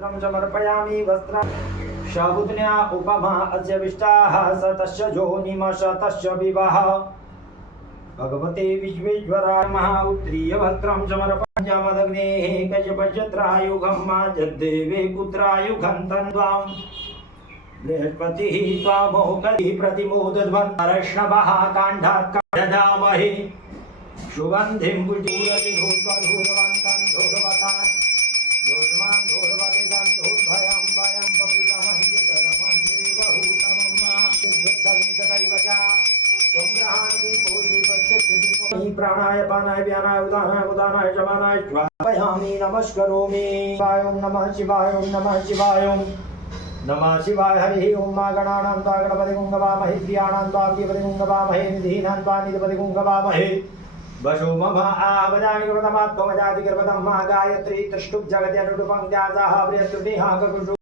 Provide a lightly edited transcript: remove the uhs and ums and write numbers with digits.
समर्पयामि वस्त्रं शाबुद्न्या उपमा अस्य विष्टाः स तस्य जोनिमश तस्य विवाह भगवते विश्वेश्वराय नमः। उत्तरीय वस्त्रं समर्पयामदग्नेः कश्यपश्यत्रायुगं मा जद्देवे पुत्रायुगं तन्त्वां बृहस्पतिः त्वामोकति प्रतिमोदध्वन्तरष्णवः काण्डात् ददामहे सुगन्धिं पुष्पूरजिधूर्वधूर्वन्तं धूर्वतान् योष्मान् धूर्वतिदं धूर्भयं वयं पवित्रमह्युतमं देवहूतमं मा विद्युत्तविंशदैव च त्वं ग्रहाणि पूजि प्रत्यक्षदीपो प्राणाय पानाय व्यानाय उदानाय उदानाय शमानाय स्वापयामि नमस्करोमि। शिवाय ओं नमः शिवाय ओं नमः शिवाय ओं नमः शिवाय। हरि ओं मा गणानां त्वा गणपतिं गवामहे प्रियाणां त्वा प्रियपतिं गवामहे निधीनां त्वा निधिपतिं गवामहे वशो मम आवदानि कृतमात्मजाति गर्भदं मा गायत्री तष्टुप जगति अनुरूपं ध्यासः प्रियस्तुतिः ककुषु